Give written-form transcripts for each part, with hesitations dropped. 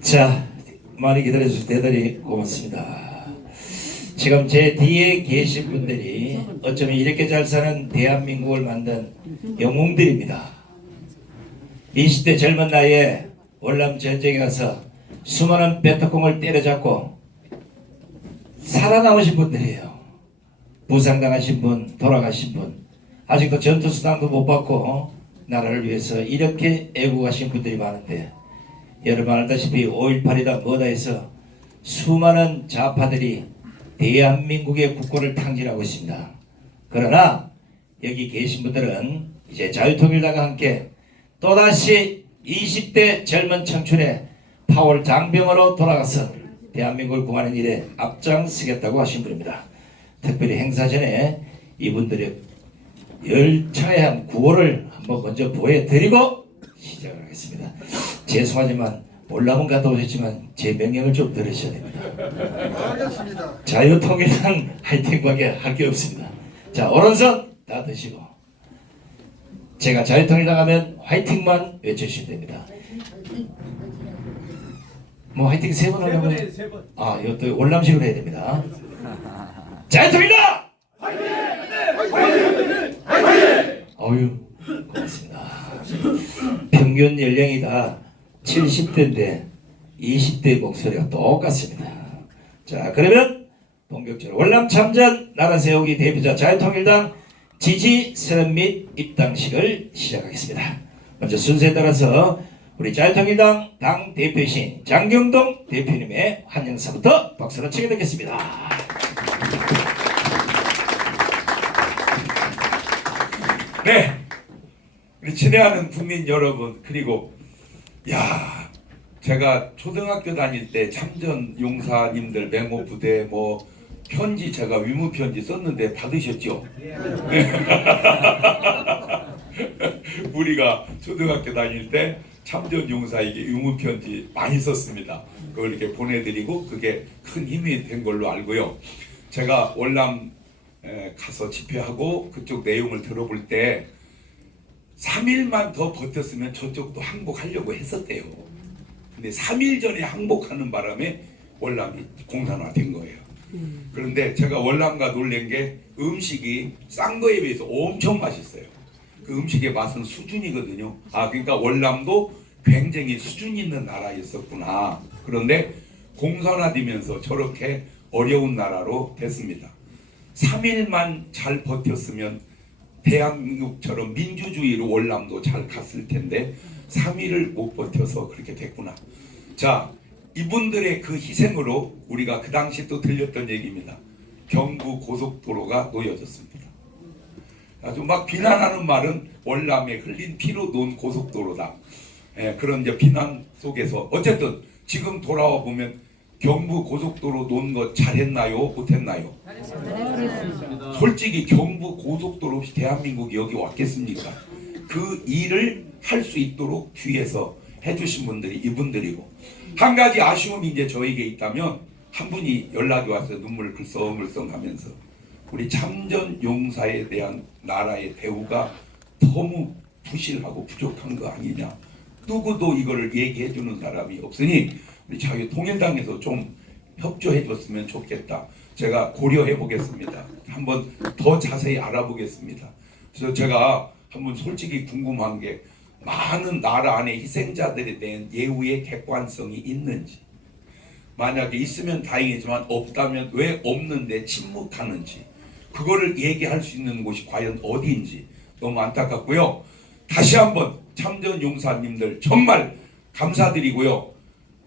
자, 많이 기다려주셔서 대단히 고맙습니다. 지금 제 뒤에 계신 분들이 어쩌면 이렇게 잘 사는 대한민국을 만든 영웅들입니다. 20대 젊은 나이에 월남 전쟁에 가서 수많은 베트콩을 때려잡고 살아남으신 분들이에요. 부상당하신 분, 돌아가신 분, 아직도 전투수당도 못 받고 나라를 위해서 이렇게 애국하신 분들이 많은데, 여러분 알다시피 5.18이다 뭐다 해서 수많은 좌파들이 대한민국의 국고를 탕진하고 있습니다. 그러나 여기 계신 분들은 이제 자유통일당과 함께 또다시 20대 젊은 청춘의 파월 장병으로 돌아가서 대한민국을 구하는 일에 앞장서겠다고 하신 분입니다. 특별히 행사 전에 이분들의 열창한 구호를 한번 먼저 보여드리고 시작을 하겠습니다. 죄송하지만 월남은 갔다 오셨지만 제 명령을 좀 들으셔야 됩니다. 알겠습니다. 자유통일당 화이팅밖에 할 게 없습니다. 자, 오른손 다 드시고 제가 자유통일당 하면 화이팅만 외쳐주시면 됩니다. 뭐 화이팅 3번 하려고요? 아, 이것도 월남식으로 해야 됩니다. 자유통일당! 화이팅! 화이팅! 화이팅! 어휴, 고맙습니다. 평균 연령이 다 70대인데 20대 목소리가 똑같습니다. 자, 그러면 본격적으로 월남 참전 나라 세우기 대표자 자유통일당 지지 선언 및 입당식을 시작하겠습니다. 먼저 순서에 따라서 우리 자유통일당 당 대표이신 장경동 대표님의 환영사부터 박수로 치게 되겠습니다. 네, 우리 친애하는 국민 여러분, 그리고 제가 초등학교 다닐 때 참전 용사님들 맹호 부대 뭐 편지 제가 위문 편지 썼는데 받으셨죠? 네. 우리가 초등학교 다닐 때 참전 용사에게 위문 편지 많이 썼습니다. 그걸 이렇게 보내드리고 그게 큰 힘이 된 걸로 알고요. 제가 월남 가서 집회하고 그쪽 내용을 들어볼 때 3일만 더 버텼으면 저쪽도 항복하려고 했었대요. 근데 3일 전에 항복하는 바람에 월남이 공산화된 거예요. 그런데 제가 월남과 놀란 게 음식이 싼 거에 비해서 엄청 맛있어요. 그 음식의 맛은 수준이거든요. 그러니까 월남도 굉장히 수준 있는 나라였었구나. 그런데 공산화되면서 저렇게 어려운 나라로 됐습니다. 3일만 잘 버텼으면 대한민국처럼 민주주의로 월남도 잘 갔을 텐데 3일을 못 버텨서 그렇게 됐구나. 자, 이분들의 그 희생으로 우리가 그 당시 또 들렸던 얘기입니다. 경부 고속도로가 놓여졌습니다. 아주 막 비난하는 말은 월남에 흘린 피로 놓은 고속도로다. 그런 이제 비난 속에서 어쨌든 지금 돌아와 보면 경부 고속도로 놓은 거 잘했나요? 못했나요? 잘했습니다. 솔직히 경부 고속도로 없이 대한민국이 여기 왔겠습니까? 그 일을 할 수 있도록 뒤에서 해주신 분들이 이분들이고, 한 가지 아쉬움이 이제 저에게 있다면 한 분이 연락이 와서 눈물을 글썽글썽 하면서 우리 참전 용사에 대한 나라의 대우가 너무 부실하고 부족한 거 아니냐, 누구도 이거를 얘기해 주는 사람이 없으니 우리 자유통일당에서 좀 협조해 줬으면 좋겠다. 제가 고려해 보겠습니다. 한번 더 자세히 알아보겠습니다. 그래서 제가 한번 솔직히 궁금한 게, 많은 나라 안에 희생자들에 대한 예우의 객관성이 있는지, 만약에 있으면 다행이지만 없다면 왜 없는데 침묵하는지, 그거를 얘기할 수 있는 곳이 과연 어디인지 너무 안타깝고요. 다시 한번 참전 용사님들 정말 감사드리고요.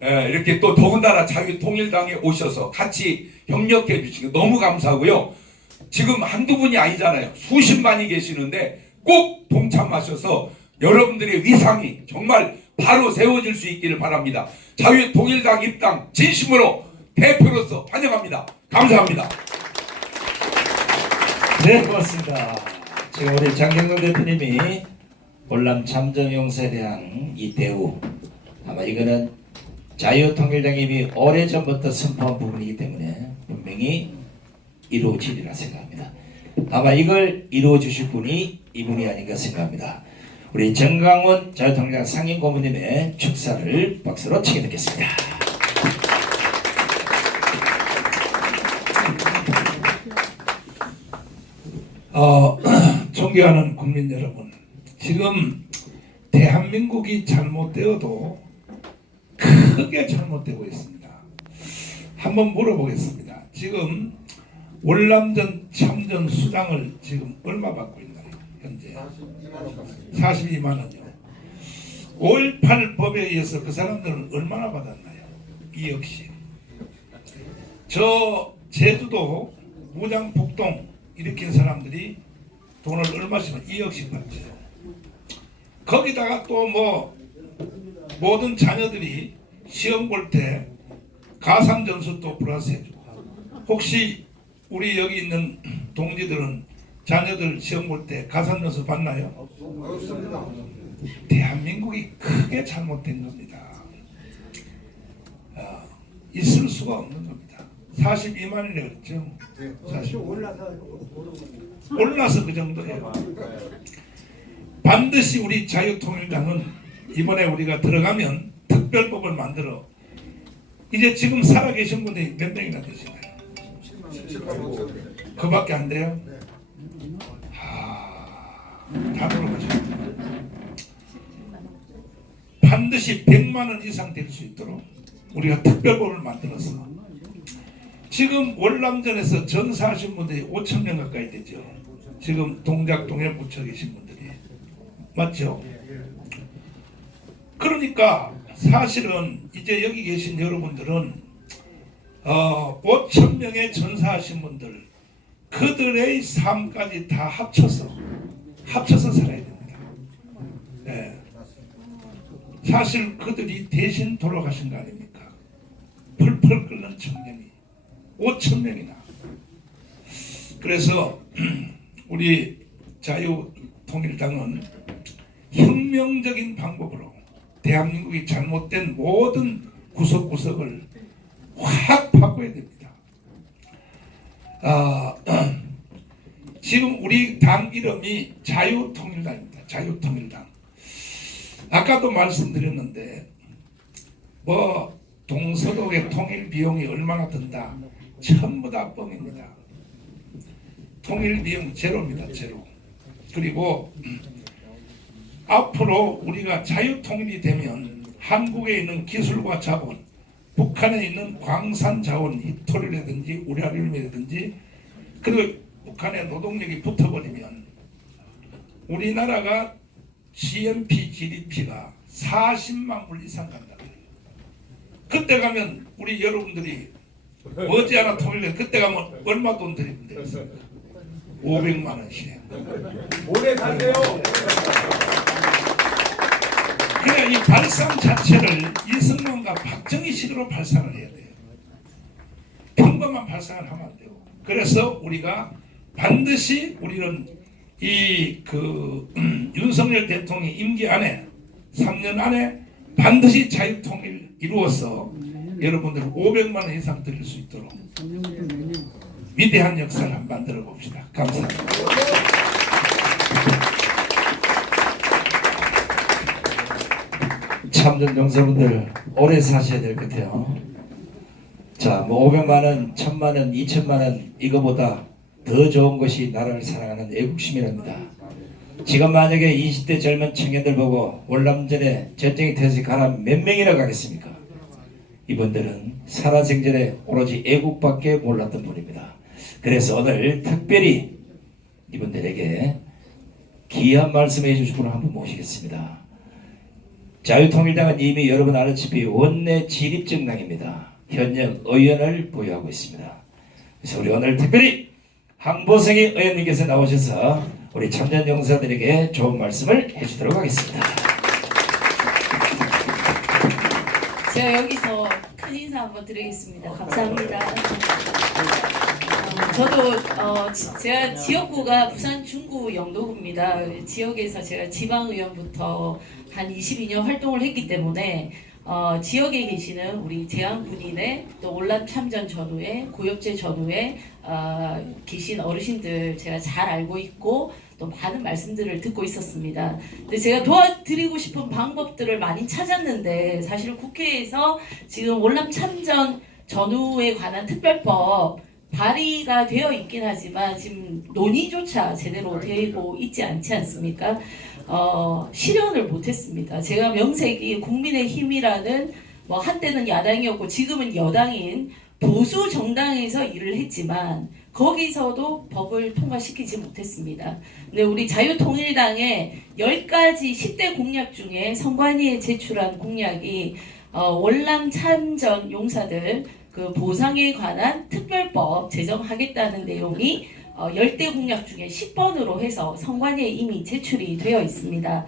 이렇게 또 더군다나 자유통일당에 오셔서 같이 협력해 주시고 너무 감사하고요. 지금 한두 분이 아니잖아요. 수십만이 계시는데 꼭 동참하셔서 여러분들의 위상이 정말 바로 세워질 수 있기를 바랍니다. 자유통일당 입당 진심으로 대표로서 환영합니다. 감사합니다. 네, 고맙습니다. 지금 우리 장경동 대표님이 월남 참전용사에 대한 이 대우, 아마 이거는 자유통일당이 이미 오래전부터 선포한 부분이기 때문에 분명히 이루어지리라 생각합니다. 아마 이걸 이루어 주실 분이 이분이 아닌가 생각합니다. 우리 정강원 자유통일당 상임고문님의 축사를 박수로 청해 듣겠습니다. 존경하는 국민 여러분, 지금 대한민국이 잘못되어도 크게 잘못되고 있습니다. 한번 물어보겠습니다. 지금 월남전 참전 수당을 지금 얼마 받고 있나요? 현재 42만 원이요. 5.18 법에 의해서 그 사람들은 얼마나 받았나요? 2억씩. 저 제주도 무장폭동 일으킨 사람들이 돈을 얼마씩 2억씩 받죠. 거기다가 또 뭐 모든 자녀들이 시험 볼 때 가산 점수 또 플러스 해주고, 혹시 우리 여기 있는 동지들은 자녀들 시험 볼 때 가산 점수 받나요? 없습니다. 대한민국이 크게 잘못된 겁니다. 있을 수가 없는 겁니다. 42만이라고 그랬죠? 42만. 올라서 그 정도예요. 반드시 우리 자유통일당은 이번에 우리가 들어가면 특별법을 만들어, 이제 지금 살아계신 분들이 몇 명이나 되시나요? 17만 5천. 그밖에 안 돼요? 네. 다 물어보십니다. 반드시 100만 원 이상 될 수 있도록 우리가 특별법을 만들어서, 지금 월남전에서 전사하신 분들이 5천 명 가까이 되죠. 지금 동작동에 묻혀 계신 분들이. 맞죠? 그러니까 사실은 이제 여기 계신 여러분들은 5천 명의 전사하신 분들, 그들의 삶까지 다 합쳐서 살아야 됩니다. 네. 사실 그들이 대신 돌아가신 거 아닙니까? 펄펄 끓는 청년이 5천 명이나. 그래서 우리 자유통일당은 혁명적인 방법으로 대한민국이 잘못된 모든 구석구석을 확 바꿔야 됩니다. 지금 우리 당 이름이 자유통일당입니다. 자유통일당. 아까도 말씀드렸는데 뭐 동서독의 통일 비용이 얼마나 든다, 전부 다 뻥입니다. 통일 비용 제로입니다. 제로. 그리고 앞으로 우리가 자유통일이 되면 한국에 있는 기술과 자본, 북한에 있는 광산 자원, 힙토리라든지 우라늄이라든지, 그리고 북한의 노동력이 붙어버리면 우리나라가 GNP, GDP가 40만 불 이상 간다. 그때 가면 우리 여러분들이 머지않아 통일돼, 그때 가면 얼마 돈 드리면 되겠습니까? 500만 원씩. 오래 사세요. 그러니까 이 발상 자체를 이승만과 박정희식으로 발상을 해야 돼요. 평범한 발상을 하면 안 되고. 그래서 우리가 반드시 우리는 윤석열 대통령 임기 안에 3년 안에 반드시 자유통일 이루어서 여러분들 500만 원 이상 드릴 수 있도록 위대한 역사를 한번 만들어 봅시다. 감사합니다. 참전 용사분들 오래 사셔야 될 것 같아요. 자, 뭐 500만 원, 1000만 원, 2000만 원 이거보다 더 좋은 것이 나라를 사랑하는 애국심이랍니다. 지금 만약에 20대 젊은 청년들 보고 월남전에 전쟁이 터져서 가라 몇 명이나 가겠습니까? 이분들은 살아생전에 오로지 애국밖에 몰랐던 분입니다. 그래서 오늘 특별히 이분들에게 귀한 말씀 해주실 분을 한분 모시겠습니다. 자유통일당은 이미 여러분 알다시피 원내 진입정당입니다. 현역 의원을 보유하고 있습니다. 그래서 우리 오늘 특별히 황보성희 의원님께서 나오셔서 우리 참전 용사들에게 좋은 말씀을 해주도록 하겠습니다. 제가 여기서 큰 인사 한번 드리겠습니다. 감사합니다. 저도 제가 지역구가 부산 중구 영도구입니다. 지역에서 제가 지방의원부터 한 22년 활동을 했기 때문에 지역에 계시는 우리 재향군인의 또 월남 참전 전후에 고엽제 전후에 계신 어르신들 제가 잘 알고 있고 또 많은 말씀들을 듣고 있었습니다. 근데 제가 도와드리고 싶은 방법들을 많이 찾았는데 사실 국회에서 지금 월남 참전 전후에 관한 특별법 발의가 되어 있긴 하지만 지금 논의조차 제대로 되고 있지 않지 않습니까? 실현을 못했습니다. 제가 명색이 국민의힘이라는 뭐 한때는 야당이었고 지금은 여당인 보수 정당에서 일을 했지만 거기서도 법을 통과시키지 못했습니다. 근데 우리 자유통일당의 10가지 10대 공약 중에 선관위에 제출한 공약이 월남 참전 용사들 그 보상에 관한 특별법 제정하겠다는 내용이 10대 공약 중에 10번으로 해서 선관위에 이미 제출이 되어 있습니다.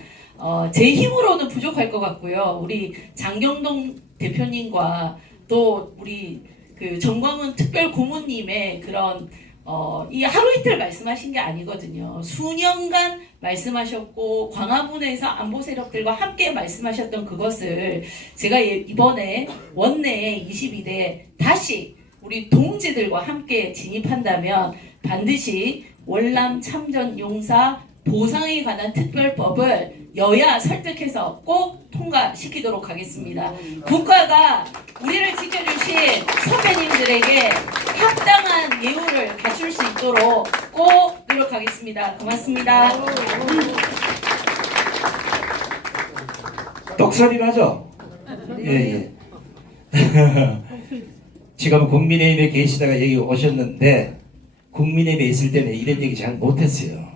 제 힘으로는 부족할 것 같고요. 우리 장경동 대표님과 또 우리 그 정광훈 특별 고문님의 그런 이 하루 이틀 말씀하신 게 아니거든요. 수년간 말씀하셨고 광화문에서 안보 세력들과 함께 말씀하셨던 그것을 제가 이번에 원내에 22대 다시 우리 동지들과 함께 진입한다면 반드시 월남 참전 용사 보상에 관한 특별법을 여야 설득해서 꼭 통과시키도록 하겠습니다. 국가가 우리를 지켜주신 선배님들에게 합당한 예우를 갖출 수 있도록 꼭 노력하겠습니다. 고맙습니다. 똑소리 나죠? 예. 지금 국민의힘에 계시다가 여기 오셨는데 국민의힘에 있을 때는 이런 얘기 잘 못했어요.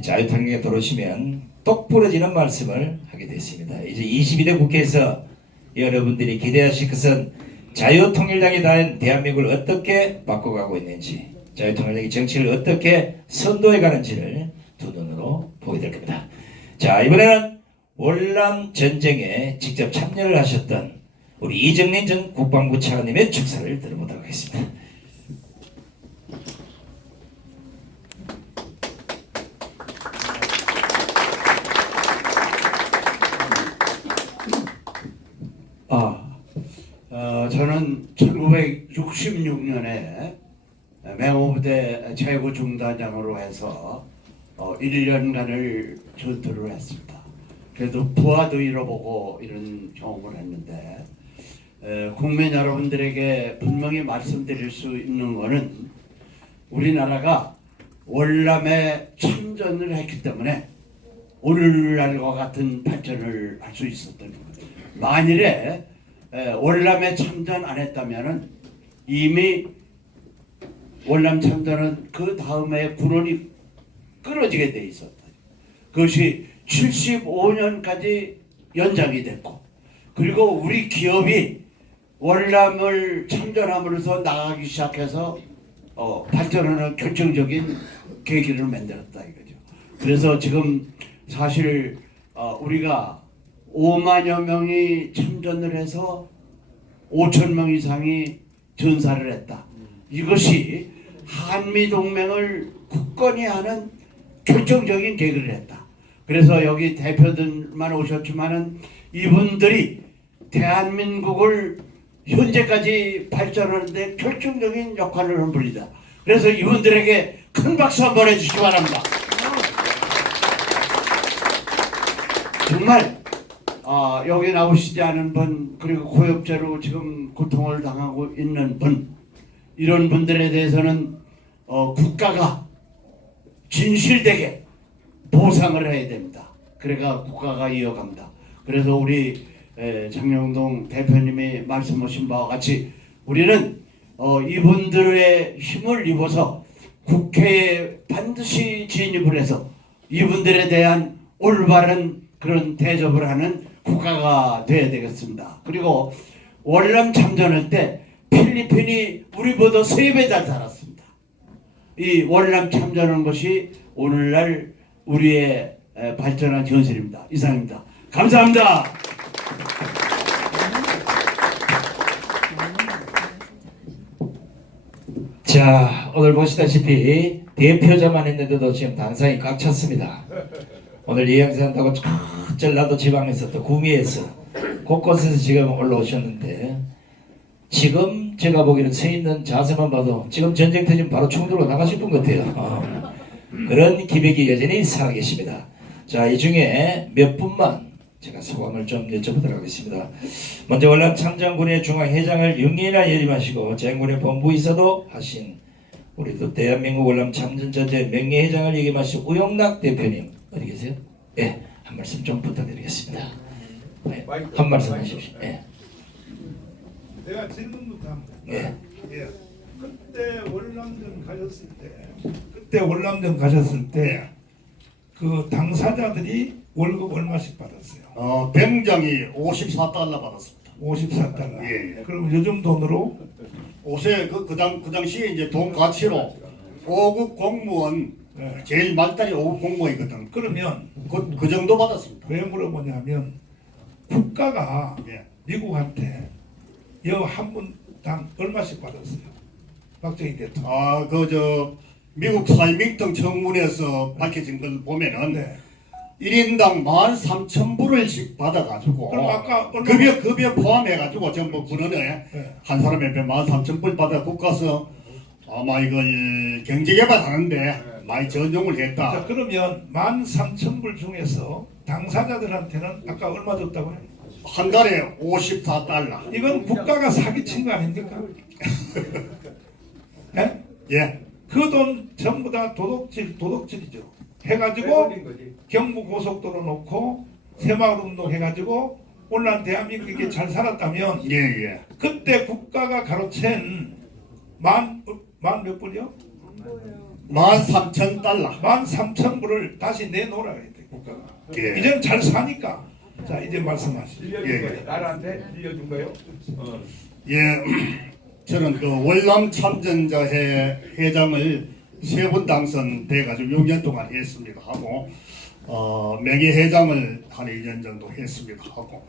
자유통일에 들어오시면 똑 부러지는 말씀을 하게 됐습니다. 이제 22대 국회에서 여러분들이 기대하실 것은 자유통일당이 단 대한민국을 어떻게 바꿔가고 있는지, 자유통일당이 정치를 어떻게 선도해 가는지를 두 눈으로 보게 될 겁니다. 자, 이번에는 월남 전쟁에 직접 참여를 하셨던 우리 이정린 전 국방부 차관님의 축사를 들어보도록 하겠습니다. 저는 1966년에 맹호부대 최고 중단장으로 해서 1년간을 전투를 했습니다. 그래도 부하도 잃어보고 이런 경험을 했는데 국민 여러분들에게 분명히 말씀드릴 수 있는 것은 우리나라가 월남에 참전을 했기 때문에 오늘날과 같은 발전을 할 수 있었던 겁니다. 만일에 월남에 참전 안 했다면은 이미 월남 참전은 그 다음에 군원이 끊어지게 돼 있었다. 그것이 75년까지 연장이 됐고, 그리고 우리 기업이 월남을 참전함으로써 나가기 시작해서 발전하는 결정적인 계기를 만들었다 이거죠. 그래서 지금 사실 우리가 5만여 명이 참전을 해서 5천 명 이상이 전사를 했다. 이것이 한미동맹을 굳건히 하는 결정적인 계기를 했다. 그래서 여기 대표들만 오셨지만은 이분들이 대한민국을 현재까지 발전하는데 결정적인 역할을 한 분이다. 그래서 이분들에게 큰 박수 한번 해주시기 바랍니다. 정말 여기 나오시지 않은 분, 그리고 고엽제로 지금 고통을 당하고 있는 분, 이런 분들에 대해서는 국가가 진실되게 보상을 해야 됩니다. 그래가 국가가 이어갑니다. 그래서 우리 장영동 대표님이 말씀하신 바와 같이 우리는 이분들의 힘을 입어서 국회에 반드시 진입을 해서 이분들에 대한 올바른 그런 대접을 하는 국가가 되어야 되겠습니다. 그리고 월남 참전할 때 필리핀이 우리보다 3배 잘 살았습니다. 이 월남 참전한 것이 오늘날 우리의 발전한 현실입니다. 이상입니다. 감사합니다. 자, 오늘 보시다시피 대표자만 했는데도 지금 단상이 꽉 찼습니다. 오늘 예양산다고 전라도 지방에서 또 구미에서 곳곳에서 지금 올라오셨는데, 지금 제가 보기에는 서 있는 자세만 봐도 지금 전쟁 터지면 바로 총들로 나가실 분 같아요. 그런 기백이 여전히 살아계십니다. 자, 이 중에 몇 분만 제가 소감을 좀 여쭤보도록 하겠습니다. 먼저 월남 참전군의 중앙회장을 6년이나 연임하시고 전군의 본부이사도 하신 우리 또 대한민국 월남 참전자재 명예회장을 역임하신 우영락 대표님 어디 계세요? 예, 한 말씀 좀 부탁드리겠습니다. 네, 한 말씀 하십시오. 예. 내가 질문부터 합니다. 예. 예. 그때 월남전 가셨을 때 그 당사자들이 월급 얼마씩 받았어요? 병장이 54달러 받았습니다. 54달러. 예. 그럼 요즘 돈으로 옷에 그 당시에 이제 돈 가치로 5급 공무원 예. 제일 말단이 5급 공무원이거든. 그러면 그 정도 받았습니다. 왜 물어보냐면 국가가 예. 미국한테 여 한 분당 얼마씩 받았어요? 박정희 대통령. 미국 사이밍턴 청문회에서 밝혀진 걸 보면은 네. 1인당 13,000불을씩 받아가지고 그럼 아까 얼마- 급여 포함해가지고 전부 군원에 네. 한 사람에 13,000불 받아 국가서 아마 이걸 경제개발하는데 많이 전용을 자, 했다. 그러면 13,000불 중에서 당사자들한테는 아까 얼마 줬다고요? 한 달에 54달러. 이건 국가가 사기친 거 아닙니까? 네? 예. 그 돈 전부 다 도둑질이죠. 해가지고 경부 고속도로 놓고 새마을 운동 해가지고 오늘 대한민국이 이렇게 잘 살았다면 예. 그때 국가가 가로챈 만 몇 불이요? 13,000달러. 13,000불을 다시 내놓으라 해야 돼 국가가. 예. 이제는 잘 사니까. 자 이제 말씀하시죠. 빌려준 거예요. 나라한테 빌려준 거예요. 예, 저는 그 월남 참전자 회장을 3번 당선돼 가지고 6년 동안 했습니다 하고 명예회장을 한 2년 정도 했습니다 하고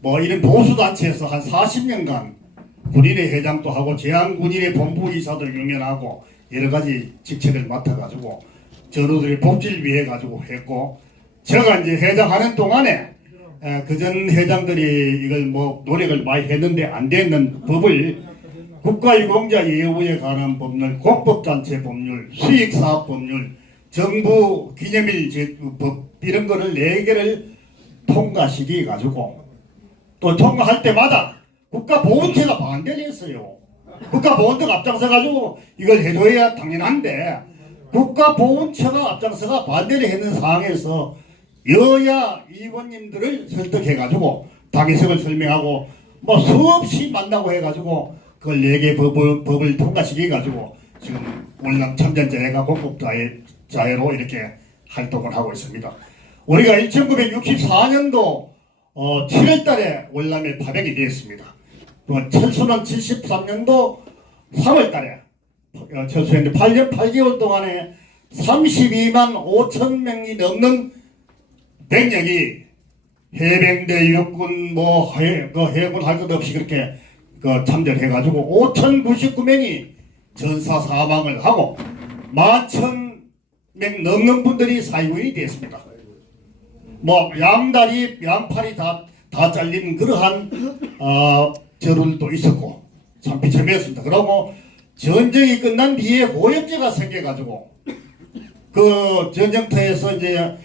뭐 이런 보수 단체에서 한 40년간 군인의 회장도 하고 제한군인의 본부이사들 유면하고 여러 가지 직책을 맡아 가지고 전우들의 복지를 위해 가지고 했고 제가 이제 회장하는 동안에 그전 회장들이 이걸 뭐 노력을 많이 했는데 안 되는 법을 국가유공자 예우에 관한 법률, 공법단체 법률, 수익사업 법률, 정부 기념일 법 이런 거를 4개를 통과시키 가지고 또 통과할 때마다 국가보훈처가 반대를 했어요. 국가보훈처가 앞장서 가지고 이걸 해줘야 당연한데 국가보훈처가 앞장서가 반대를 했는 상황에서 여야 의원님들을 설득해가지고 당위성을 설명하고 뭐 수없이 만나고 해가지고 그걸 4개 법을 통과시켜가지고 지금 월남 참전자회가 공급자회로 이렇게 활동을 하고 있습니다. 우리가 1964년도 7월달에 월남에 파병이 되었습니다. 철수는 73년도 3월달에 철수했는데 8년 8개월 동안에 32만 5천 명이 넘는 병력이 해병대 육군 뭐 해군 할 것 없이 그렇게 참전해가지고 5,099명이 전사 사망을 하고 11,000명 넘는 분들이 사유인이 됐습니다. 뭐 양다리 양팔이 다 잘린 그러한 저들도 있었고 참 비참했습니다. 그러고 전쟁이 끝난 뒤에 고엽제가 생겨가지고 그 전쟁터에서 이제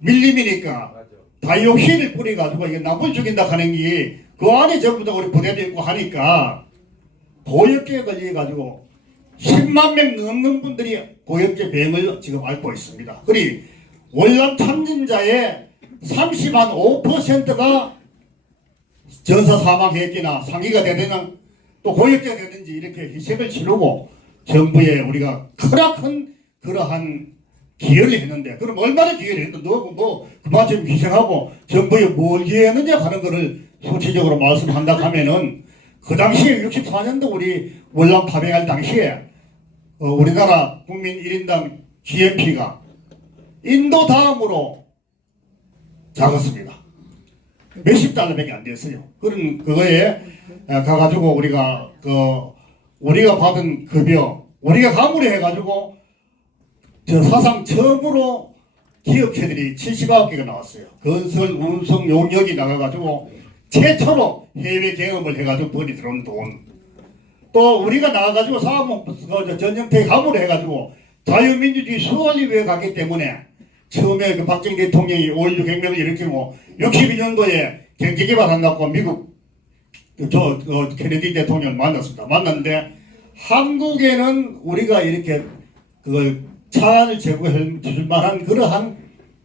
밀림이니까 다이옥신을 뿌려가지고 이게 나무를 죽인다 하는 게 그 안에 전부 다 우리 부대도 있고 하니까 고엽제에 걸려가지고 10만 명 넘는 분들이 고엽제 병을 지금 앓고 있습니다. 그리 월남 참전자의 30.5%가 전사 사망했기나 상기가 되든 또 고엽제가 되든지 이렇게 희생을 치르고 정부에 우리가 크나큰 그러한 기여를 했는데 그럼 얼마나 기여를 했는데 뭐 그만큼 희생하고 정부에 뭘 기여했느냐 하는 거를 소체적으로 말씀한다 하면은 그 당시에 64년도 우리 월남 파병할 당시에 우리나라 국민 1인당 GNP가 인도 다음으로 작았습니다. 몇십 달러밖에 안 됐어요. 그런 그거에 가가지고 우리가 받은 급여 우리가 가물해 해가지고 저 사상 처음으로 기업체들이 79개가 나왔어요. 건설, 운송, 용역이 나가가지고 최초로 해외 경험을 해가지고 벌이 들어온 돈. 또 우리가 나가가지고 전쟁터에 가물해 해가지고 자유민주주의 수월리에 갔기 때문에 처음에 그 박정희 대통령이 5.16 혁명을 일으키고 62년도에 경제개발한다고 미국 케네디 대통령을 만났습니다. 만났는데 한국에는 우리가 이렇게 그걸 차안을 제공해 줄 만한 그러한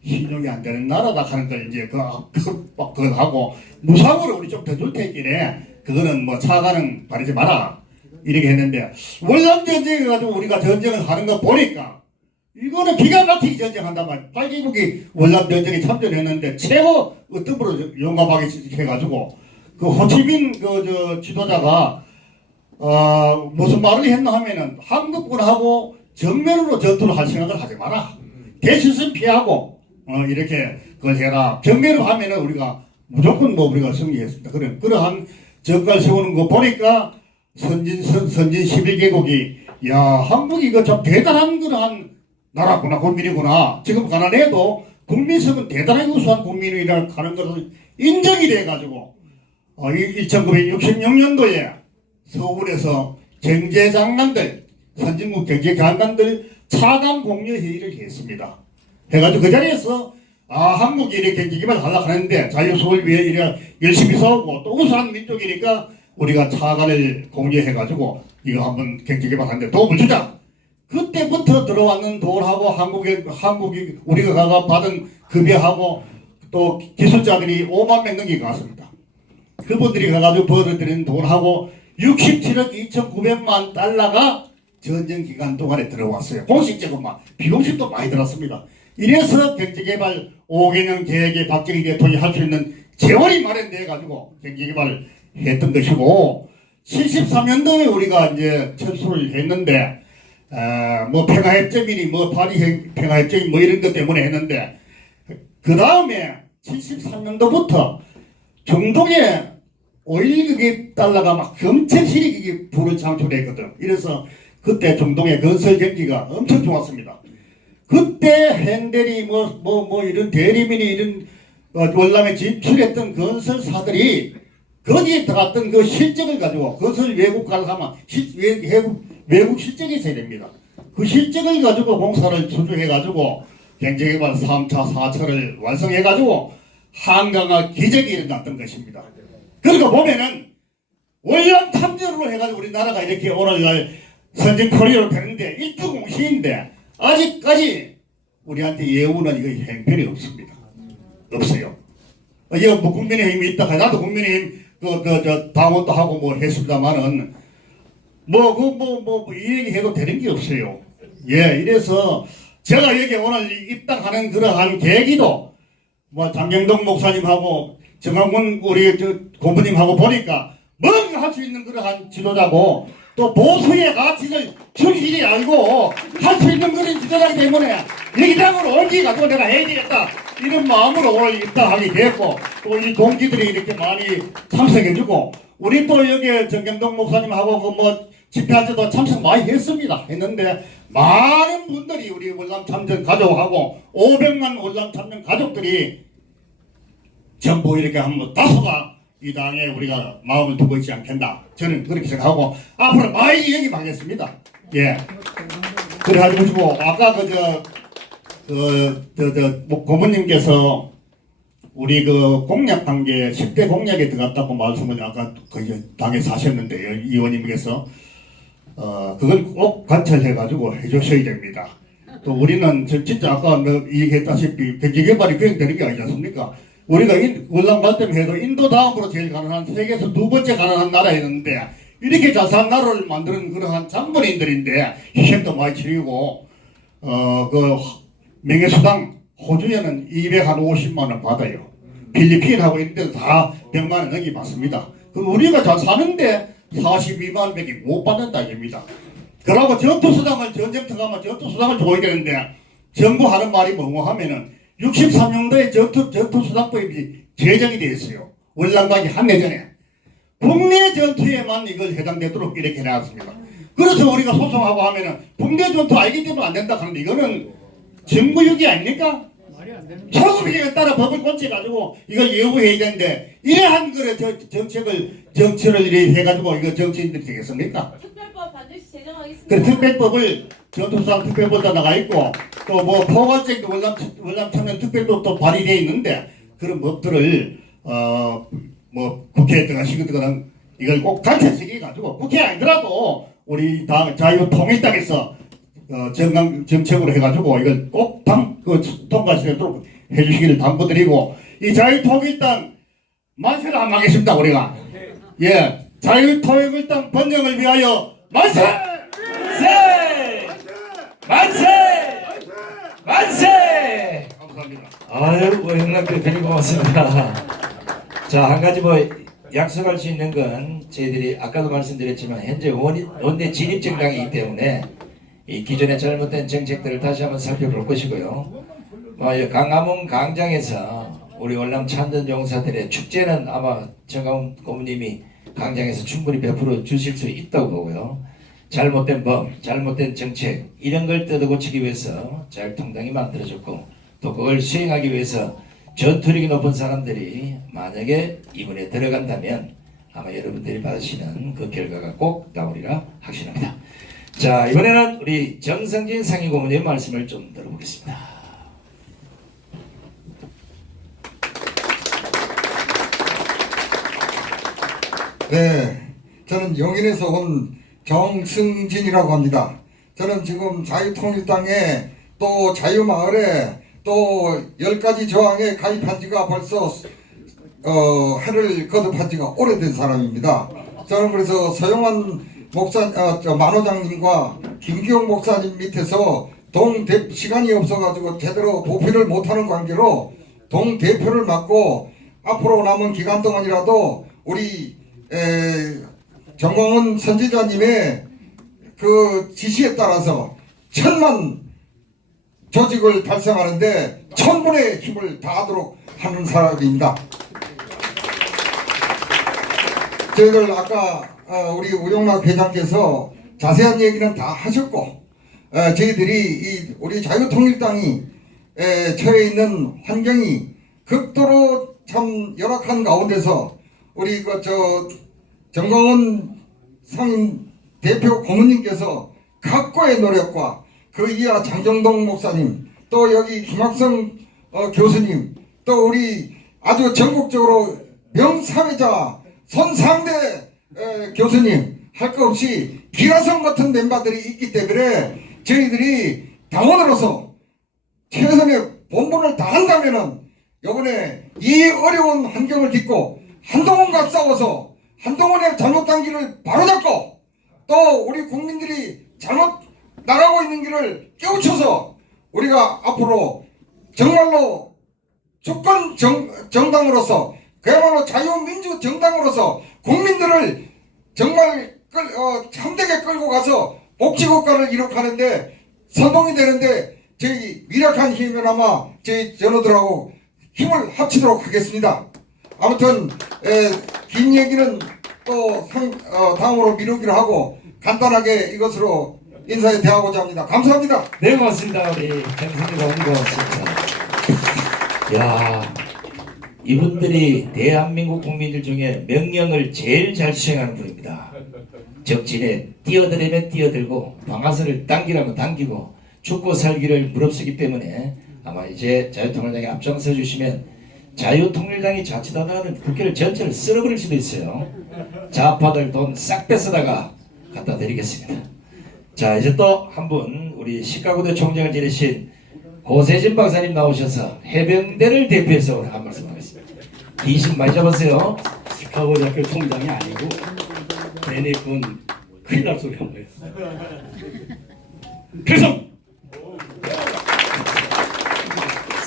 신용이 안 되는 나라다 하는 걸 이제 그걸 하고 무상으로 우리 좀 더 줄 테니까 그거는 뭐 차관은 바르지 마라 이렇게 했는데 월남 전쟁 가지고 우리가 전쟁을 하는 거 보니까 이거는 기가 막히게 전쟁한단 말이야. 8개국이 월남 전쟁에 참전했는데 최고 어떤 용감하게 해가지고 그 호치민 그 지도자가 무슨 말을 했나 하면은 한국군하고 정면으로 전투를 할 생각을 하지 마라. 대실선 피하고 이렇게 그걸 해라. 정면으로 하면은 우리가 무조건 뭐 우리가 승리했습니다. 그러한 적갈 세우는 거 보니까 선진 11개국이 야 한국이 이거 참 대단한 그러한 나라구나 국민이구나. 지금 가난해도 국민성은 대단하게 우수한 국민이라 하는 것을 인정이 돼가지고 1966년도에 서울에서 경제장관들 선진국 경제장관들 차관 공여 회의를 했습니다. 해가지고 그 자리에서 한국이 이렇게 경제기반을 하려고 하는데 자유서울 위해 이래 열심히 싸우고 또 우수한 민족이니까 우리가 차관을 공유해가지고 이거 한번 경제개발하는데 도움을 주자. 그때부터 들어왔는 돈하고 한국이 우리가 가가 받은 급여하고 또 기술자들이 5만 명 넘게 갔습니다. 그분들이 가가지고 벌어들인 돈하고 67억 2,900만 달러가 전쟁 기간 동안에 들어왔어요. 공식적으로만 비공식도 많이 들었습니다. 이래서 경제개발 5개년 계획에 박정희 대통령이 할 수 있는 재원이 마련돼 가지고 경제개발을 했던 것이고 73년도에 우리가 이제 철수를 했는데 뭐 평화협정이니 뭐 파리 평화협정이 뭐 이런 것 때문에 했는데 그 다음에 73년도부터 중동에 5.16억 달러가 막 엄청 실익이 불을 창출했거든. 이래서 그때 중동의 건설 경기가 엄청 좋았습니다. 그때 hendel이 뭐 이런 대리민이 이런 월남에 진출했던 건설사들이 거기에 들어갔던 그 실적을 가지고 건설 외국 가려면 외국 실적이 있어야 됩니다. 그 실적을 가지고 공사를 수주해가지고 경제개발 3차, 4차를 완성해가지고 한강화 기적이 일어났던 것입니다. 그러니까 보면은 월남 참전으로 해가지고 우리나라가 이렇게 오늘날 선진 코리아로 되는데 1등 공신인데 아직까지 우리한테 예우는 이거 행편이 없습니다. 없어요. 이거 뭐 국민의힘이 있다. 나도 국민의힘 당원도 하고 뭐 했습니다만은 이 얘기 해도 되는 게 없어요. 예, 이래서 제가 여기 오늘 입당하는 그러한 계기도 뭐 장경동 목사님하고 정강훈 우리 고모님하고 보니까 뭔가 할 수 있는 그러한 지도자고 또 보수의 가치를 충실히 알고 할 수 있는 그런 지도자이기 때문에 이 당을 옮기가지고 내가 해야 되겠다 이런 마음으로 오늘 입당하게 됐고 또 이 동기들이 이렇게 많이 참석해주고 우리 또 여기 정경동 목사님하고 그 뭐 집회할 때도 참석 많이 했는데 많은 분들이 우리 월남 참전 가족하고 500만 월남 참전 가족들이 전부 이렇게 한번 다소가 이 당에 우리가 마음을 두고 있지 않겠나 저는 그렇게 생각하고 앞으로 많이 얘기하겠습니다. 예. 그래가지고 아까 고모님께서 우리 그 공약 단계 10대 공약에 들어갔다고 말씀을 아까 그 당에서 하셨는데요. 의원님께서 그걸 꼭 관찰해가지고 해주셔야 됩니다. 또 우리는 진짜 아까 얘기했다시피 경제개발이 그냥 되는 게 아니지 않습니까? 우리가 월남 갈 때만 해도 인도 다음으로 제일 가난한 세계에서 두 번째 가난한 나라였는데 이렇게 자세한 나라를 만드는 그러한 장본인들인데 희생도 많이 치르고 그 명예수당 호주에는 250만 원 받아요. 필리핀하고 이런 데도 다 100만 원 넘게 받습니다. 우리가 잘 사는데 42만 원밖에 못 받는다 입니다. 그러고 전투수당을 전쟁터 가면 전투수당을 줘야 되는데 정부 하는 말이 뭐고 하면은 63년도에 전투수당법이 제정이 되어 있어요. 월남가기 한 해 전에 국내 전투에만 이걸 해당되도록 이렇게 해놨습니다. 그래서 우리가 소송하고 하면은 국내 전투 알기 때문에 안 된다 하는데 이거는 정부유기 아닙니까? 소급비에 따라 법을 고쳐가지고 이걸 예우해야 되는데 이러한 정치를 이래 해가지고 이거 정치인들이 되겠습니까? 특별법 반드시 제정하겠습니다. 그 특별법을 전투수상 특별법도 나가 있고 또 뭐 포괄적인 월남 청년 특별법 도 발의되어 있는데 그런 법들을 뭐 국회에 들어가시거든 이걸 꼭 관철시켜 가지고 국회 아니더라도 우리 당 자유통일당에서 정책으로 해가지고 이걸 꼭 통과시키도록 해주시기를 당부드리고 이 자유통일당 만세를 한번 하겠습니다 우리가. 예, 자유통일당 번영을 위하여 만세! 만세! 만세! 감사합니다. 아유, 형님께 되게 고맙습니다. 자, 한 가지 뭐 약속할 수 있는 건 저희들이 아까도 말씀드렸지만 현재 원내 진입정당이기 때문에 이 기존의 잘못된 정책들을 다시 한번 살펴볼 것이고요. 강화문 강장에서 우리 월남 참전 용사들의 축제는 아마 정가훈 고문님이 강장에서 충분히 베풀어 주실 수 있다고 보고요. 잘못된 법, 잘못된 정책 이런 걸 뜯어고치기 위해서 자유통당이 만들어졌고 또 그걸 수행하기 위해서 전투력이 높은 사람들이 만약에 이번에 들어간다면 아마 여러분들이 받으시는 그 결과가 꼭 나오리라 확신합니다. 자, 이번에는 우리 정성진 상임고문의 말씀을 좀 들어보겠습니다. 네, 저는 용인에서 온 정승진이라고 합니다. 저는 지금 자유통일당에 또 자유마을에 또 10가지 조항에 가입한 지가 벌써 해를 거듭한 지가 오래된 사람입니다. 저는 그래서 서영환 만호장님과 김기용 목사님 밑에서 시간이 없어가지고 제대로 도피를 못하는 관계로 동대표를 맡고 앞으로 남은 기간 동안이라도 우리 정광훈 선지자님의 그 지시에 따라서 1000만 조직을 달성하는데 1000분의 힘을 다하도록 하는 사람입니다. 저희들 아까 우리 우용락 회장께서 자세한 얘기는 다 하셨고 저희들이 우리 자유통일당이 처해 있는 환경이 극도로 참 열악한 가운데서 우리 정광훈 상임 대표 고문님께서 각고의 노력과 그 이하 장정동 목사님 또 여기 김학성 교수님 또 우리 아주 전국적으로 명사회자 손상대 교수님 할 것 없이 기라성 같은 멤버들이 있기 때문에 저희들이 당원으로서 최선의 본분을 다한다면은 이번에 이 어려운 환경을 딛고 한동훈과 싸워서 한동훈의 잘못한 길을 바로잡고 또 우리 국민들이 잘못 나가고 있는 길을 깨우쳐서 우리가 앞으로 정말로 주권 정당으로서 그야말로 자유민주 정당으로서 국민들을 정말 참되게 끌고 가서 복지국가를 이룩하는데 선동이 되는데 저희 미력한 힘이면 아마 저희 전우들하고 힘을 합치도록 하겠습니다. 아무튼 긴 얘기는 또 다음으로 미루기로 하고 간단하게 이것으로 인사에 대하고자 합니다. 감사합니다. 네, 고맙습니다. 우리 정성진 고문 고맙습니다. 야, 이분들이 대한민국 국민들 중에 명령을 제일 잘 수행하는 분입니다. 적진에 뛰어들면 뛰어들고 방아쇠를 당기라면 당기고 죽고 살기를 무릅쓰기 때문에 아마 이제 자유통일당에 앞장서 주시면 자유통일당이 자칫하다가는 국회를 전체를 쓸어버릴 수도 있어요. 좌파들 돈 싹 뺏어다가 갖다 드리겠습니다. 자, 이제 또 한 분 우리 시카고대 총장을 지내신 고세진 박사님 나오셔서 해병대를 대표해서 오늘 한 말씀 하겠습니다. 귀신 많이 잡았어요. 시카고 대학교 총장이 아니고 내내 그건 큰일 날 소리 한 거예요. 필성!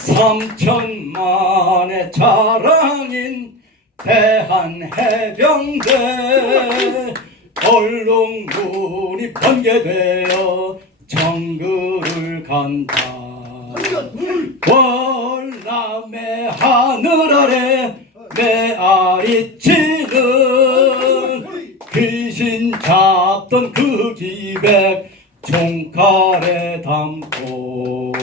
3천만의 자랑인 대한해병대 얼룩무늬 번개되어 정글을 간다. 월남의 하늘 아래 메아리 치는 귀신 잡던 그 기백 총칼에 담고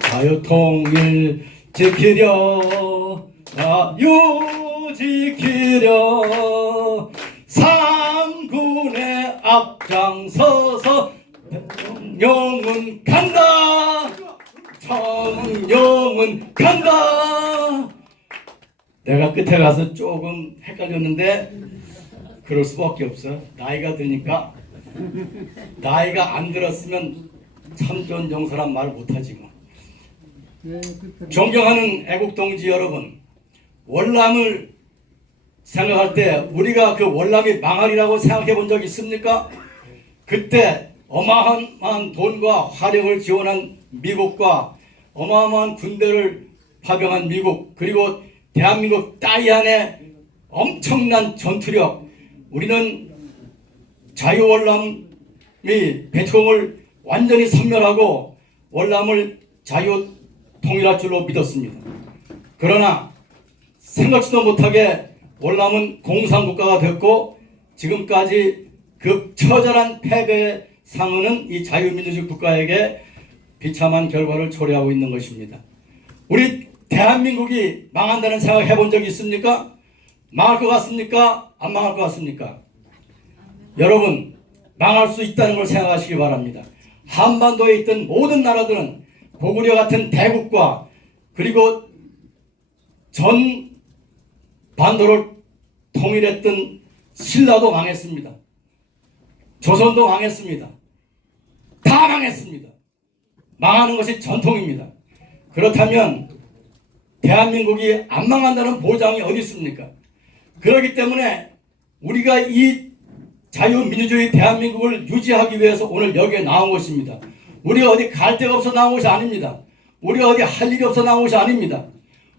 자유통일 지키려 자유 지키려 상군의 앞장서서 청룡은 간다. 청룡은 간다. 내가 끝에 가서 조금 헷갈렸는데 그럴 수밖에 없어. 나이가 드니까. 나이가 안 들었으면 참전용사란 말 못하지 뭐. 존경하는 애국동지 여러분, 월남을 생각할 때 우리가 그 월남이 망하리라고 생각해 본 적 있습니까? 그때 어마어마한 돈과 화력을 지원한 미국과 어마어마한 군대를 파병한 미국, 그리고 대한민국 땅 안에 엄청난 전투력, 우리는 자유월남이 베트콩을 완전히 섬멸하고 월남을 자유 통일할 줄로 믿었습니다. 그러나 생각지도 못하게 월남은 공산국가가 됐고 지금까지 그 처절한 패배의 상흔은 이 자유민주주의 국가에게 비참한 결과를 초래하고 있는 것입니다. 우리 대한민국이 망한다는 생각 해본 적이 있습니까? 망할 것 같습니까? 안 망할 것 같습니까? 여러분, 망할 수 있다는 걸 생각하시기 바랍니다. 한반도에 있던 모든 나라들은 고구려 같은 대국과 그리고 전 반도를 통일했던 신라도 망했습니다. 조선도 망했습니다. 다 망했습니다. 망하는 것이 전통입니다. 그렇다면 대한민국이 안 망한다는 보장이 어디 있습니까? 그렇기 때문에 우리가 이 자유민주주의 대한민국을 유지하기 위해서 오늘 여기에 나온 것입니다. 우리가 어디 갈 데가 없어 나온 것이 아닙니다. 우리가 어디 할 일이 없어 나온 것이 아닙니다.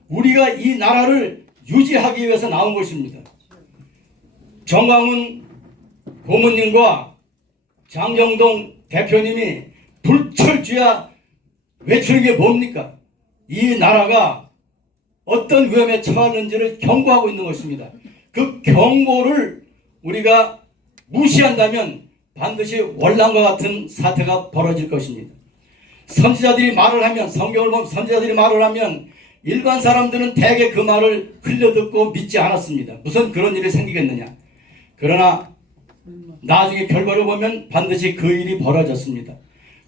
우리가 이 나라를 유지하기 위해서 나온 것입니다. 정광훈 고문님과 장경동 대표님이 불철주야 외치는 게 뭡니까? 이 나라가 어떤 위험에 처하는지를 경고하고 있는 것입니다. 그 경고를 우리가 무시한다면 반드시 월남과 같은 사태가 벌어질 것입니다. 선지자들이 말을 하면, 성경을 보면 선지자들이 말을 하면 일반 사람들은 대개 그 말을 흘려듣고 믿지 않았습니다. 무슨 그런 일이 생기겠느냐. 그러나 나중에 결과를 보면 반드시 그 일이 벌어졌습니다.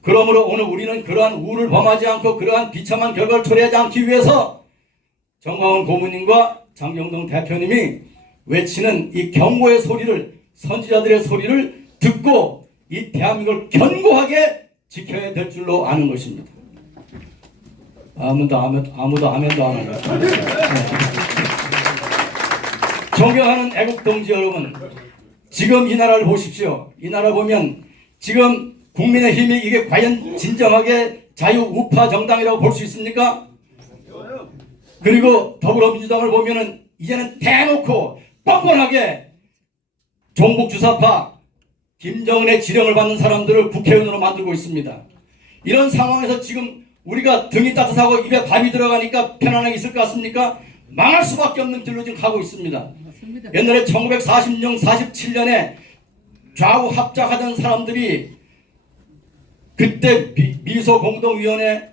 그러므로 오늘 우리는 그러한 우를 범하지 않고 그러한 비참한 결과를 초래하지 않기 위해서 정광훈 고문님과 장경동 대표님이 외치는 이 경고의 소리를, 선지자들의 소리를 듣고 이 대한민국을 견고하게 지켜야 될 줄로 아는 것입니다. 아무도 아멘도 안 하네요. 존경하는 애국동지 여러분, 지금 이 나라를 보십시오. 이 나라 보면 지금 국민의힘이 이게 과연 진정하게 자유우파 정당이라고 볼 수 있습니까? 그리고 더불어민주당을 보면은 이제는 대놓고 뻔뻔하게 종북주사파 김정은의 지령을 받는 사람들을 국회의원으로 만들고 있습니다. 이런 상황에서 지금 우리가 등이 따뜻하고 입에 밥이 들어가니까 편안하게 있을 것 같습니까? 망할 수밖에 없는 길로 지금 가고 있습니다. 옛날에 1946년, 47년에 좌우 합작하던 사람들이 그때 미소공동위원회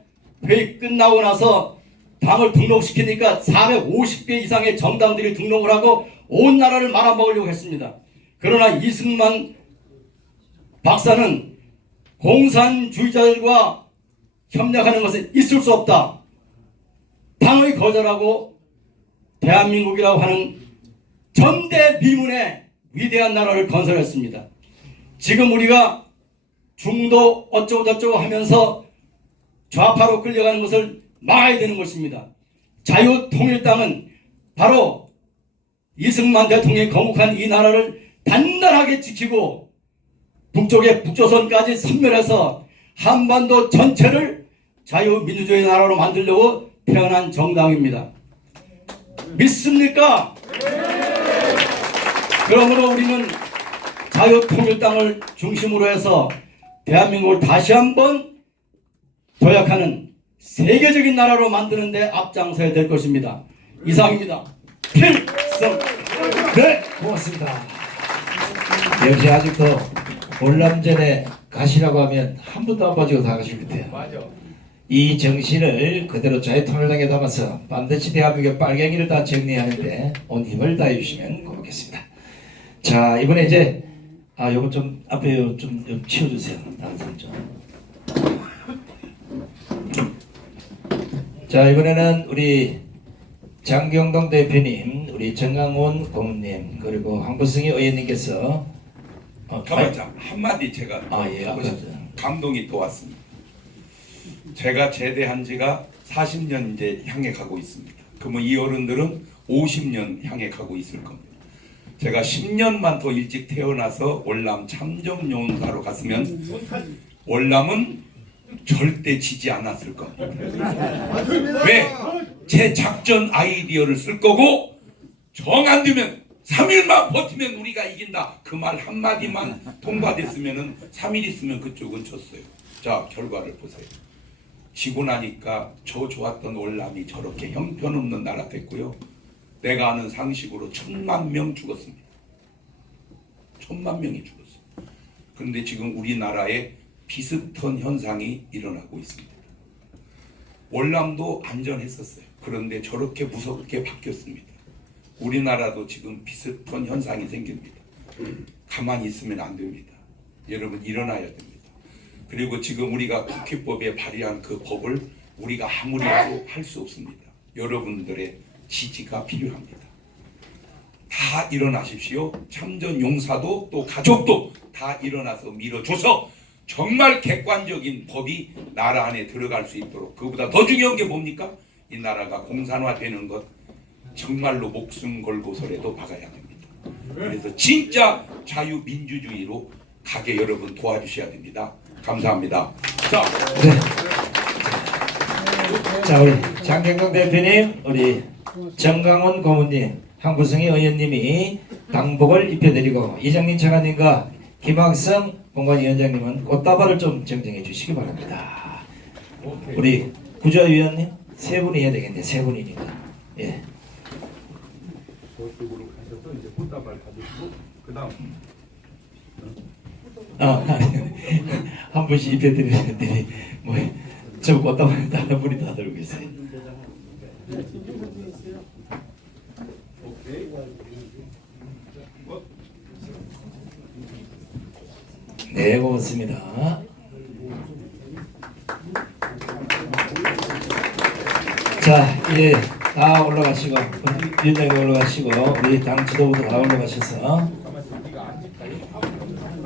회의 끝나고 나서 당을 등록시키니까 450개 이상의 정당들이 등록을 하고 온 나라를 말아먹으려고 했습니다. 그러나 이승만 박사는 공산주의자들과 협력하는 것은 있을 수 없다. 당의 거절하고 대한민국이라고 하는 전대미문의 위대한 나라를 건설했습니다. 지금 우리가 중도 어쩌고저쩌고 하면서 좌파로 끌려가는 것을 막아야 되는 것입니다. 자유통일당은 바로 이승만 대통령이 건국한 이 나라를 단단하게 지키고 북쪽의 북조선까지 섬멸해서 한반도 전체를 자유민주주의 나라로 만들려고 태어난 정당입니다. 믿습니까? 그러므로 우리는 자유통일당을 중심으로 해서 대한민국을 다시 한번 도약하는 세계적인 나라로 만드는 데 앞장서야 될 것입니다. 이상입니다. 필성. 네, 고맙습니다. 역시 아직도 월남전에 가시라고 하면 한 분도 안 빠지고 다 가실 것 같아요. 맞아. 이 정신을 그대로 자유통일당에 담아서 반드시 대한민국의 빨갱이를 다 정리하는데 온 힘을 다해 주시면 고맙겠습니다. 자, 이번에 이제 아, 요거 좀 앞에 좀 치워주세요. 다른 사람 좀. 자, 이번에는 우리 장경동 대표님, 우리 정강훈 고문님, 그리고 황부승희 의원님께서 가만자 한마디 제가 예, 하고 싶어요. 감동이 또 왔습니다. 제가 제대한 지가 40년 이제 향해 가고 있습니다. 그러면 이 어른들은 50년 향해 가고 있을 겁니다. 제가 10년만 더 일찍 태어나서 월남 참전용사로 갔으면 월남은 절대 지지 않았을 겁니다. 왜? 제 작전 아이디어를 쓸 거고 정 안 되면 3일만 버티면 우리가 이긴다. 그 말 한마디만 통과됐으면 3일 있으면 그쪽은 졌어요. 자, 결과를 보세요. 지고 나니까 저 좋았던 월남이 저렇게 형편없는 나라 됐고요. 내가 아는 상식으로 1000만 명 죽었습니다. 1000만 명이 죽었어요. 그런데 지금 우리나라에 비슷한 현상이 일어나고 있습니다. 월남도 안전했었어요. 그런데 저렇게 무섭게 바뀌었습니다. 우리나라도 지금 비슷한 현상이 생깁니다. 가만히 있으면 안 됩니다. 여러분 일어나야 됩니다. 그리고 지금 우리가 국회법에 발의한 그 법을 우리가 아무리 해도 할 수 없습니다. 여러분들의 지지가 필요합니다. 다 일어나십시오. 참전 용사도 또 가족도 다 일어나서 밀어줘서 정말 객관적인 법이 나라 안에 들어갈 수 있도록, 그보다 더 중요한 게 뭡니까? 이 나라가 공산화되는 것 정말로 목숨 걸고서라도 막아야 됩니다. 그래서 진짜 자유민주주의로 가게 여러분 도와주셔야 됩니다. 감사합니다. 자, 우리 장경동 대표님, 우리 정강훈 고문님, 황부승희 의원님이 당복을 입혀드리고 이장님 차관님과 김학성 공관위원장님은 꽃다발을 좀 정정해 주시기 바랍니다. 우리 구조위원님 세 분이 해야 되겠네. 세 분이니까. 예. 저쪽으로 가셔서 이제 꽃다발 가지고 그다음 한 분씩 입혀드리는데 저 꽃다발 다른 분이 다 들고 계세요. 네, 고맙습니다. 자, 이제 다 올라가시고 위원장님 올라가시고 우리 당 지도부도 다 올라가셔서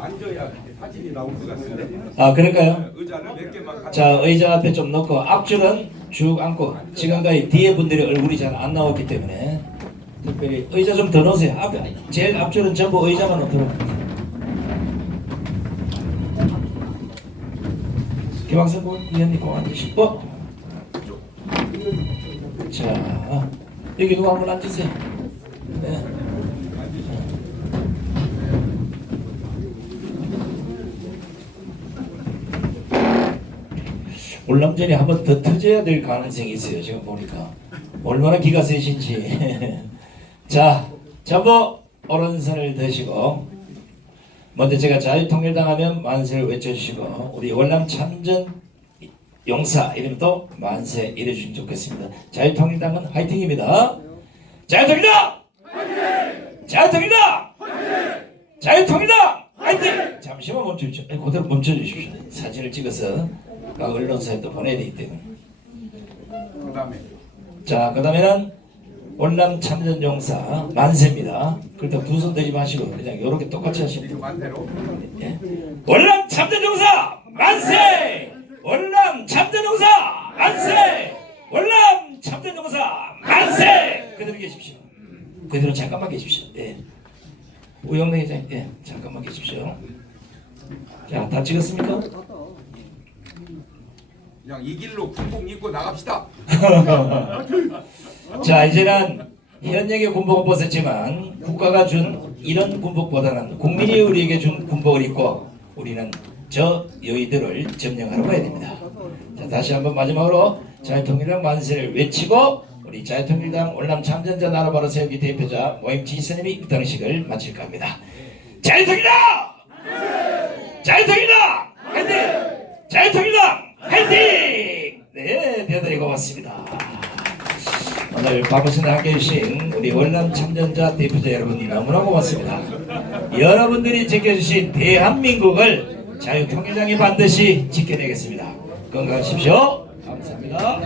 앉아야 사진이 나올 것 같은데 그럴까요? 의자를 몇 개만 갖다 자, 의자 앞에 좀 놓고 앞줄은 쭉 앉고 지금까지 뒤에 분들이 얼굴이 잘 안 나왔기 때문에 특별히 의자 좀 더 놓으세요. 앞에 제일 앞줄은 전부 의자만 놓도록. 김학성 위원님 꼭 앉으시고 자, 여기 누구 한번 앉으세요. 네. 월남전이 한 번 더 터져야 될 가능성이 있어요. 지금 보니까 얼마나 기가 세신지. 자, 전부 오른손을 드시고 먼저 제가 자유통일당 하면 만세를 외쳐주시고 우리 월남 참전 용사 이름도 만세 이래주시면 좋겠습니다. 자유통일당은 화이팅입니다. 자유통일당! 화이팅! 자유통일당! 화이팅! 자유통일당! 화이팅! 잠시만 멈춰주십시오. 그대로 멈춰주십시오. 사진을 찍어서 각 언론사에 또 보내야 되기 때문에. 자, 그 다음에는 월남 참전용사 만세입니다. 그렇다고 두 손 들지 마시고 그냥 이렇게 똑같이 하시면 돼요. 예. 월남 참전용사 만세! 월남 참전용사 만세! 월남 참전용사 만세! 그대로 계십시오. 그대로 잠깐만 계십시오. 예. 우영래 회장님, 예, 잠깐만 계십시오. 자, 다 찍었습니까? 그냥 이 길로 군복 입고 나갑시다. 자, 이제는 현역의 군복은 벗었지만 국가가 준 이런 군복보다는 국민이 우리에게 준 군복을 입고 우리는 저 여의들을 점령하러 가야 됩니다. 자, 다시 한번 마지막으로 자유통일당 만세를 외치고 우리 자유통일당 월남 참전자 나라 바로 세우기 대표자 모임 지선님이 입당식을 마칠까 합니다. 자유통일당! 자유통일당! 화이팅! 자유통일당! 화이팅! 네, 대단히 고맙습니다. 오늘 밤새 함께 해주신 우리 월남 참전자 대표자 여러분 너무나 고맙습니다. 여러분들이 지켜주신 대한민국을 자유통일당이 반드시 지켜내겠습니다. 건강하십시오. 감사합니다.